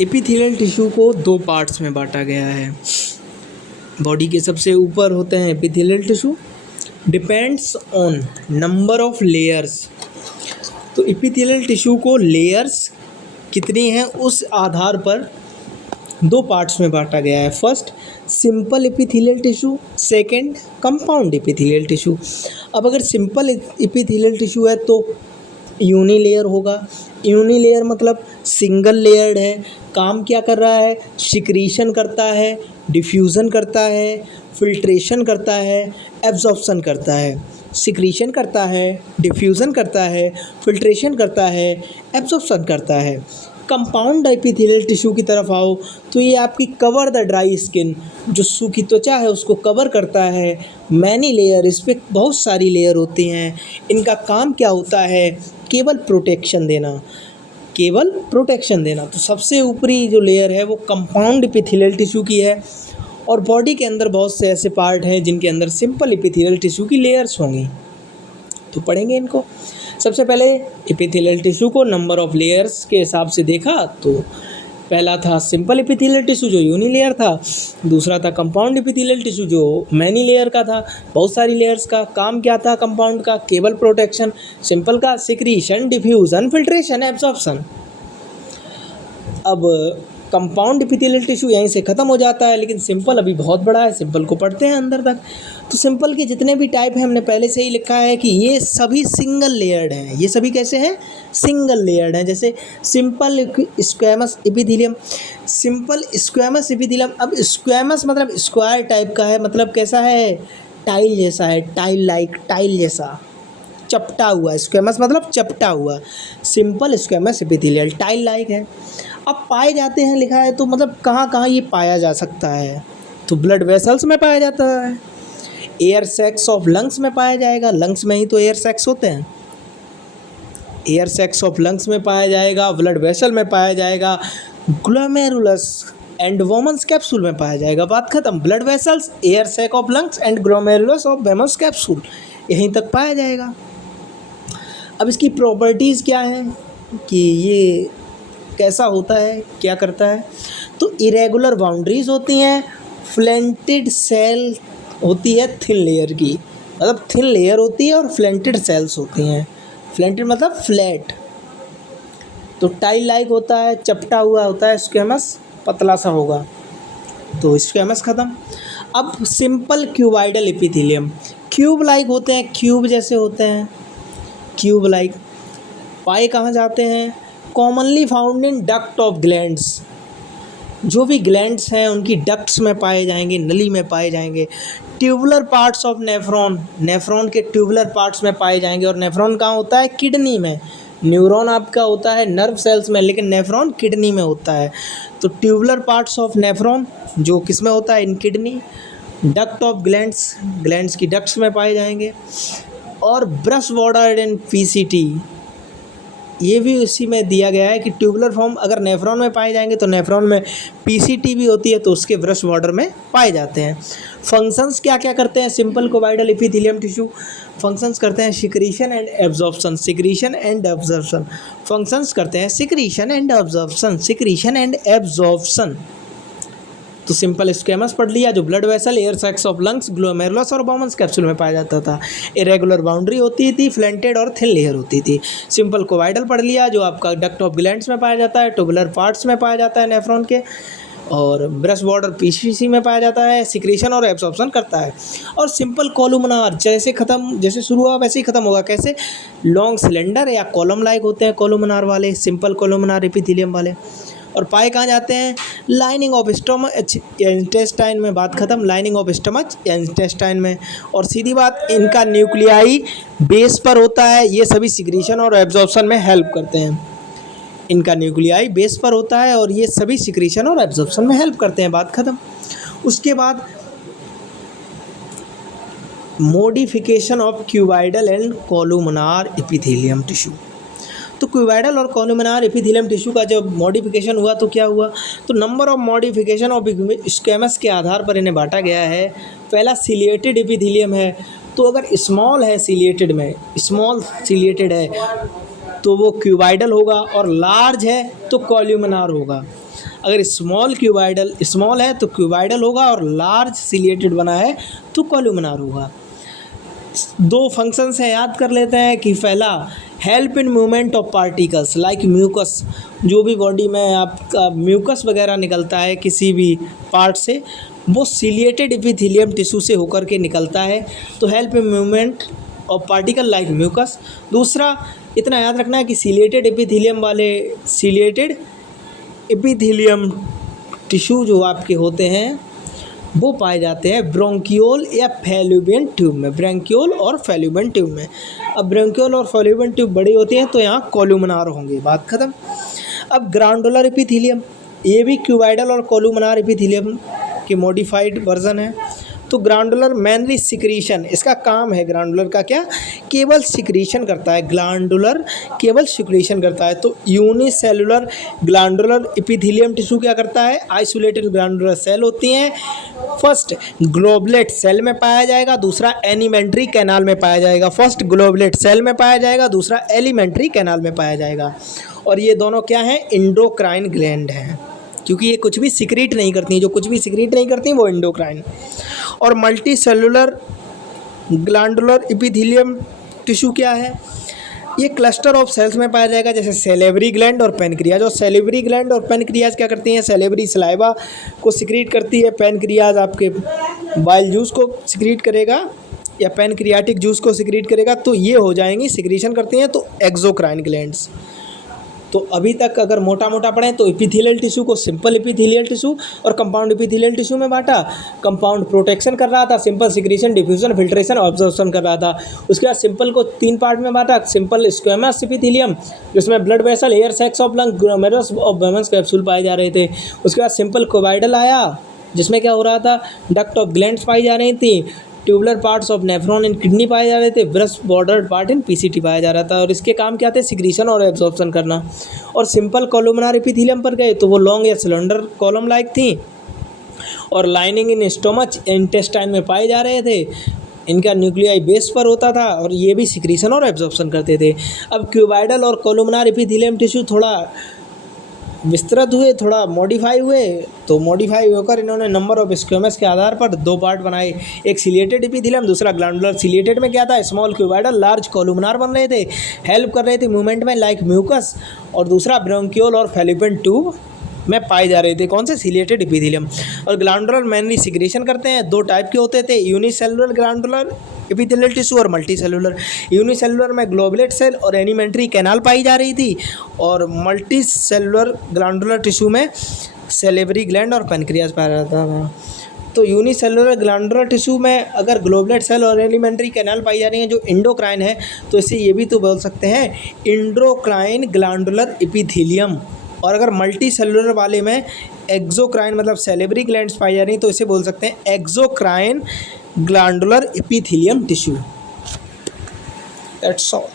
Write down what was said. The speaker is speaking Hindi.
एपिथेलियल टिश्यू को दो पार्ट्स में बांटा गया है। बॉडी के सबसे ऊपर होते हैं epithelial tissue, depends on number of layers. तो एपिथेलियल टिश्यू को लेयर्स कितनी हैं उस आधार पर दो पार्ट्स में बांटा गया है। First simple epithelial tissue, second compound epithelial tissue. अब अगर सिंपल एपिथेलियल टिश्यू है तो यूनिलेयर होगा। यूनिलेयर मतलब सिंगल लेयर्ड है। काम क्या कर रहा है? सिक्रीशन करता है, डिफ्यूज़न करता है, फिल्ट्रेशन करता है, एब्जॉर्प्शन करता है। सिक्रीशन करता है, डिफ्यूज़न करता है, फिल्ट्रेशन करता है, एब्जॉर्प्शन करता है। कंपाउंड एपिथेलियल टिश्यू की तरफ आओ तो ये आपकी कवर द ड्राई स्किन, जो सूखी त्वचा है उसको कवर करता है। मैनी लेयर, इस पर बहुत सारी लेयर होती हैं। इनका काम क्या होता है? केवल प्रोटेक्शन देना, केवल प्रोटेक्शन देना। तो सबसे ऊपरी जो लेयर है वो कंपाउंड एपिथेलियल टिश्यू की है। और बॉडी के अंदर बहुत से ऐसे पार्ट हैं जिनके अंदर सिंपल एपिथेलियल टिश्यू की लेयर्स होंगी, तो पढ़ेंगे इनको। सबसे पहले एपिथेलियल टिश्यू को नंबर ऑफ लेयर्स के हिसाब से देखा तो पहला था सिंपल एपिथेलियल टिश्यू जो यूनिलेयर था, दूसरा था कंपाउंड एपिथेलियल टिश्यू जो मैनी लेयर का था, बहुत सारी लेयर्स का। काम क्या था कंपाउंड का? केवल प्रोटेक्शन। सिंपल का सिक्रीशन, डिफ्यूज़न, फिल्ट्रेशन, एब्जॉर्प्शन। अब कंपाउंड एपिथेलियल टिश्यू यहीं से ख़त्म हो जाता है, लेकिन सिंपल अभी बहुत बड़ा है, सिंपल को पढ़ते हैं अंदर तक। तो सिंपल के जितने भी टाइप हैं हमने पहले से ही लिखा है कि ये सभी सिंगल लेयर्ड हैं। ये सभी कैसे हैं? सिंगल लेयर्ड हैं। जैसे simple squamous epithelium, simple squamous epithelium. अब स्क्वैमस मतलब स्क्वायर टाइप का है, मतलब कैसा है? टाइल जैसा है, टाइल लाइक, टाइल जैसा, चपटा हुआ। स्क्वैमस मतलब चपटा हुआ। Simple squamous epithelial tile like है। अब पाए जाते हैं लिखा है, तो मतलब कहाँ कहाँ ये पाया जा सकता है? तो ब्लड वेसल्स में पाया जाता है, एयर सैक्स ऑफ लंग्स में पाया जाएगा, लंग्स में ही तो एयर सैक्स होते हैं, एयर सैक्स ऑफ लंग्स में पाया जाएगा, ब्लड वेसल में पाया जाएगा, ग्लोमेरुलस एंड वोमन्स कैप्सूल में पाया जाएगा। बात खत्म। Blood vessels, air sac of lungs and glomerulus of Bowman's capsule, यहीं तक पाया जाएगा। अब इसकी प्रॉपर्टीज़ क्या हैं कि ये कैसा होता है, क्या करता है? तो इरेगुलर बाउंड्रीज होती हैं, फ्लेंटेड सेल होती है थिन लेयर की, मतलब थिन लेयर होती है और फ्लेंटेड सेल्स होती हैं। फ्लेंटेड मतलब फ्लैट। तो टाइल लाइक होता है, चपटा हुआ होता है। स्क्वैमस पतला सा होगा, तो स्क्वैमस ख़त्म। अब simple cuboidal epithelium, cube like होते हैं, क्यूब जैसे होते हैं, क्यूब लाइक। पाए कहाँ जाते हैं? Commonly found in duct of glands. जो भी ग्लैंड्स हैं उनकी डक्ट्स में पाए जाएंगे, नली में पाए जाएंगे। Tubular parts of nephron, nephron के ट्यूबुलर पार्ट्स में पाए जाएंगे। और नेफ्रॉन कहाँ होता है? किडनी में। न्यूरॉन आपका होता है नर्व सेल्स में, लेकिन नेफ्रॉन किडनी में होता है। तो ट्यूबुलर पार्ट्स ऑफ नेफ्रॉन जो किस में होता है? इन kidney. Duct of glands, glands की डक्ट्स में पाए जाएंगे। और ब्रश बॉर्डर एंड पीसीटी, ये भी उसी में दिया गया है कि ट्यूबुलर फॉर्म अगर नेफ्रॉन में पाए जाएंगे तो नेफ्रॉन में पीसीटी भी होती है, तो उसके ब्रश बॉर्डर में पाए जाते हैं। फंक्शंस क्या क्या करते हैं simple cuboidal epithelium tissue? Functions करते हैं secretion and absorption, secretion and absorption. Functions करते हैं secretion and absorption, secretion and absorption. तो सिंपल स्क्वैमस पढ़ लिया जो blood vessel, air sacs of lungs, glomerulus और वोमन्स कैप्सूल में पाया जाता था। इरेगुलर बाउंड्री होती थी, फ्लेंटेड और थिन लेयर होती थी। सिंपल क्यूबाइडल पढ़ लिया जो आपका डक्ट ऑफ ग्लैंड्स में पाया जाता है, ट्यूबुलर पार्ट्स में पाया जाता है नेफ्रॉन के, और ब्रश बॉर्डर पीसीसी में पाया जाता है, सिक्रीशन और एब्जॉर्प्शन करता है। और सिंपल कोलुमनार जैसे शुरू हुआ वैसे ही खत्म होगा। कैसे? लॉन्ग सिलेंडर या कॉलम लाइक होते हैं कोलुमनार वाले, सिंपल कोलुमनार एपिथेलियम वाले। और पाए कहाँ जाते हैं? लाइनिंग ऑफ स्टमच या इंटेस्टाइन में। बात खत्म। लाइनिंग ऑफ स्टमच या इंटेस्टाइन में। और सीधी बात, इनका न्यूक्लियाई बेस पर होता है। ये सभी सिक्रीशन और एब्जॉर्प्शन में हेल्प करते हैं। इनका न्यूक्लियाई बेस पर होता है और ये सभी सिक्रीशन और एब्जॉर्प्शन में हेल्प करते हैं। बात खत्म। उसके बाद modification of cuboidal and columnar epithelium tissue. तो क्यूबाइडल और कोलुमनार एपिथेलियम टिश्यू का जब मॉडिफिकेशन हुआ तो क्या हुआ? तो number of modification of squamous के आधार पर इन्हें बांटा गया है। पहला सिलिएटेड एपिथेलियम है, तो अगर स्मॉल है सिलिएटेड में, स्मॉल सिलिएटेड है तो वो क्यूबाइडल होगा, और लार्ज है तो कोलुमनार होगा। अगर स्मॉल है तो क्यूबाइडल होगा, और लार्ज सिलिएटेड बना है तो कॉलुमिनार होगा। दो फंक्शंस हैं, याद कर लेते हैं कि पहला help in movement of particles like mucus, जो भी बॉडी में आपका म्यूकस वगैरह निकलता है किसी भी पार्ट से, वो सिलिएटेड एपिथेलियम टिश्यू से होकर के निकलता है, तो help in movement of particle like mucus. दूसरा इतना याद रखना है कि सिलिएटेड एपिथेलियम टिश्यू जो आपके होते हैं वो पाए जाते हैं ब्रोंकियोल या फैल्लोपियन ट्यूब में, ब्रोंकियोल और फैल्लोपियन ट्यूब में। अब ब्रोंकियोल और फैल्लोपियन ट्यूब बड़ी होती हैं तो यहाँ कॉलुमिनार होंगे, बात खत्म। अब ग्राउंडुलर एपिथेलियम, ये भी क्यूबाइडल और कॉलुमिनार एपिथेलियम के मॉडिफाइड वर्जन है। तो ग्राउंडुलर मेनली सिक्रीशन, इसका काम है ग्राउंडुलर का क्या, केवल सिक्रीशन करता है, ग्लैंडुलर केवल सिक्रीशन करता है। तो यूनिसेलुलर ग्लैंडुलर एपिथेलियम टिश्यू क्या करता है, आइसोलेटेड ग्लैंडुलर सेल होती हैं। फर्स्ट ग्लोबुलेट सेल में पाया जाएगा, दूसरा एलिमेंट्री कैनाल में पाया जाएगा। फर्स्ट ग्लोबुलेट सेल में पाया जाएगा, दूसरा एलिमेंट्री कैनाल में पाया जाएगा। और ये दोनों क्या हैं, एंडोक्राइन ग्लैंड हैं, क्योंकि ये कुछ भी सिक्रीट नहीं करती, जो कुछ भी सिक्रीट नहीं करती वो एंडोक्राइन। और multi cellular glandular epithelium tissue क्या है, ये क्लस्टर ऑफ सेल्स में पाया जाएगा, जैसे सेलेवरी ग्लैंड और पेनक्रियाज। और सेलेवरी ग्लैंड और पेनक्रियाज क्या करती हैं, सेलेवरी सलाइवा को सिक्रीट करती है, पेनक्रियाज आपके बाइल जूस को सिक्रीट करेगा या पेनक्रियाटिक जूस को सिक्रीट करेगा, तो ये हो जाएंगी, सिक्रीशन करती हैं, तो एक्सोक्राइन ग्लैंड्स। तो अभी तक अगर मोटा मोटा पढ़ें तो एपिथेलियल टिश्यू को सिंपल एपिथेलियल टिश्यू और कंपाउंड एपिथेलियल टिश्यू में बांटा। कंपाउंड प्रोटेक्शन कर रहा था, simple secretion, diffusion, filtration, observation कर रहा था। उसके बाद सिंपल को 3 पार्ट में बांटा, सिंपल स्क्वेमस एपिथेलियम जिसमें blood vessel, air sacs of lung, glomerulus और बेमन्स कैप्सूल पाए जा रहे थे। उसके बाद सिंपल क्यूबाइडल आया जिसमें क्या हो रहा था, डक्ट ऑफ ग्लैंड्स पाई जा रही थी, tubular parts of nephron in kidney पाए जा रहे थे, brush bordered part in PCT पाया जा रहा था। और इसके काम क्या थे, सिक्रीशन और एब्जॉर्प्शन करना। और सिंपल कॉलुमिनार एपिथेलियम पर गए तो वो लॉन्ग या सिलेंडर कॉलम लाइक थी और लाइनिंग इन स्टोमच इंटेस्टाइन में पाए जा रहे थे। इनका न्यूक्लियाई बेस पर होता था और ये भी सिक्रीशन और एब्जॉर्प्शन करते थे। अब क्यूबाइडल और कॉलुमिनार एपिथेलियम टिश्यू थोड़ा विस्तृत हुए, थोड़ा मॉडिफाई हुए, तो मॉडिफाई होकर इन्होंने नंबर ऑफ स्क्वेमस के आधार पर 2 पार्ट बनाए, एक सिलिएटेड एपिथेलियम, दूसरा ग्लैंडुलर। सिलिएटेड में क्या था, स्मॉल क्यूबाइडल, लार्ज कॉलुमिनार बन रहे थे, हेल्प कर रहे थे मूवमेंट में लाइक म्यूकस। और दूसरा ब्रोंकियोल और फैलोपियन ट्यूब में पाए जा रहे थे, कौन से, सिलिएटेड एपिथेलियम। और ग्लैंडुलर मेनली सिक्रीशन करते हैं, 2 टाइप के होते थे, यूनिसेलुलर ग्लैंडुलर एपिथेलियल टिश्यू और मल्टी सेलुलर। यूनिसेलुलर में ग्लोबुलेट सेल और एलिमेंट्री कैनाल पाई जा रही थी, और मल्टी सेलुलर ग्लैंडुलर टिश्यू में सेलेवरी ग्लैंड और पेनक्रियाज पाया जाता था। तो यूनिसेलुलर ग्लैंडुलर टिश्यू में अगर ग्लोबुलेट सेल और एलिमेंट्री कैनाल पाई जा रही हैं जो एंडोक्राइन है, तो इसे ये भी तो बोल सकते हैं एंडोक्राइन ग्लैंडुलर एपिथेलियम। और अगर मल्टी सेलुलर वाले में एक्सोक्राइन मतलब सेलेवरी ग्लैंड्स पाई जा रही हैं, तो इसे बोल सकते हैं exocrine glandular epithelium tissue. That's all.